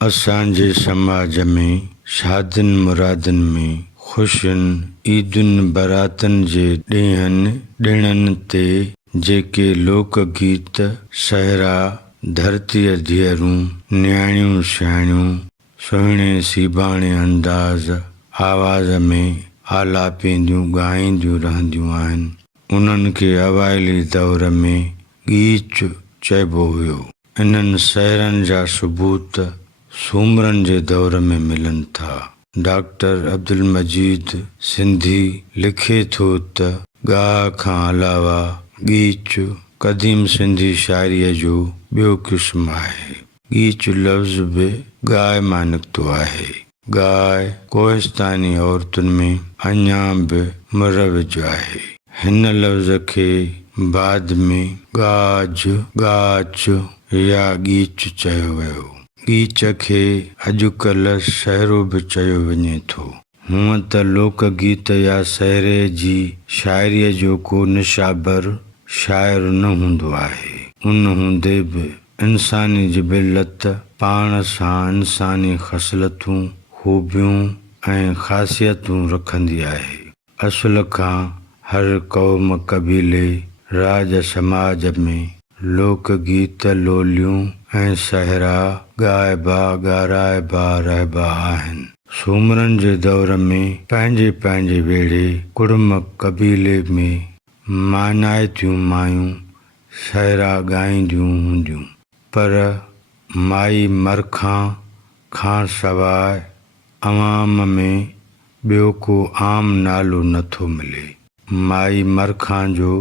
असांजे समाज में शादियुनि मुरादियुनि में ख़ुशियुनि ईदुनि बरातनि जे ॾिणनि ते जेके लोकगीत सहरा धरतीअ धीअरूं न्याणियूं सियाणियूं सुहिणे सीबाणे अंदाज़ आवाज़ में आलापींदियूं ॻाईंदियूं रहंदियूं आहिनि उन्हनि खे अवाइली दौर में गीच चइबो हुयो। इन्हनि सहरनि जा सबूत सूमरनि जे दौर में मिलनि था। डॉक्टर अब्दुल मजीद सिंधी लिखे थो त ॻाह खां अलावा गीच क़दीम सिंधी शाइरीअ जो ॿियो क़िस्म आहे। गीच लफ़्ज़ बि गाए मां निकितो आहे। गाए कोहिस्तानी औरतुनि में अञा बि मुरविज आहे। हिन लफ़्ज़ खे बाद में गाज गाच या गीच चयो वियो। गीच खे अॼुकल्ह सहरो बि चयो वञे थो। हूअं त लोकगीत या सहरे जी शाइरीअ जो को निशाबर शाइर न हूंदो आहे। उन हूंदे बि इंसानी जिबिलत पाण सां इंसानी ख़सलतूं खूबियूं ऐं ख़ासियतूं रखंदी आहे। असुल खां हर क़ौम कबीले राज समाज में लोकगीत लोलियूं ऐं सहरा ॻाइबा ॻाराइबा रहिबा आहिनि। सूमरनि जे दौर में पंहिंजे पंहिंजे वेड़े कुड़म कबीले में मानाइतियूं मायूं सहरा ॻाईंदियूं हूंदियूं पर माई मरखां खां सवाइ अवाम में ॿियो को आम नालो नथो मिले। माई मरखां जो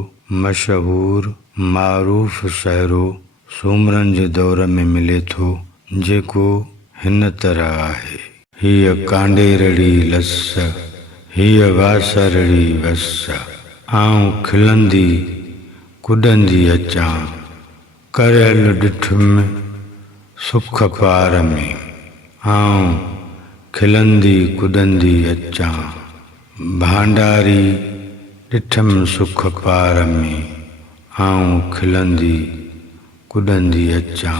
मशहूर मारूफ़ सहरो सूमरनि जे दौर में मिले थो जेको हिन तरह आहे। हीअ कांडेरड़ी लस हीअ वासरड़ी वस आऊं खिलंदी कुॾंदी अचां करियल ॾिठुमि सुख पार में आऊं खिलंदी कुॾंदी अचां भांडारी ॾिठमि सुख पार में आऊं खिलंदी कुॾंदी अचां।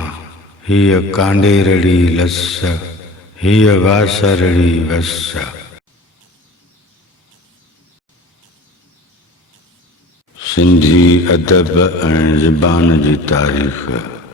हीअ कांडेरड़ी लस हीअ वासरड़ी वस। सिंधी अदब ऐं ज़बान जी तारीख़।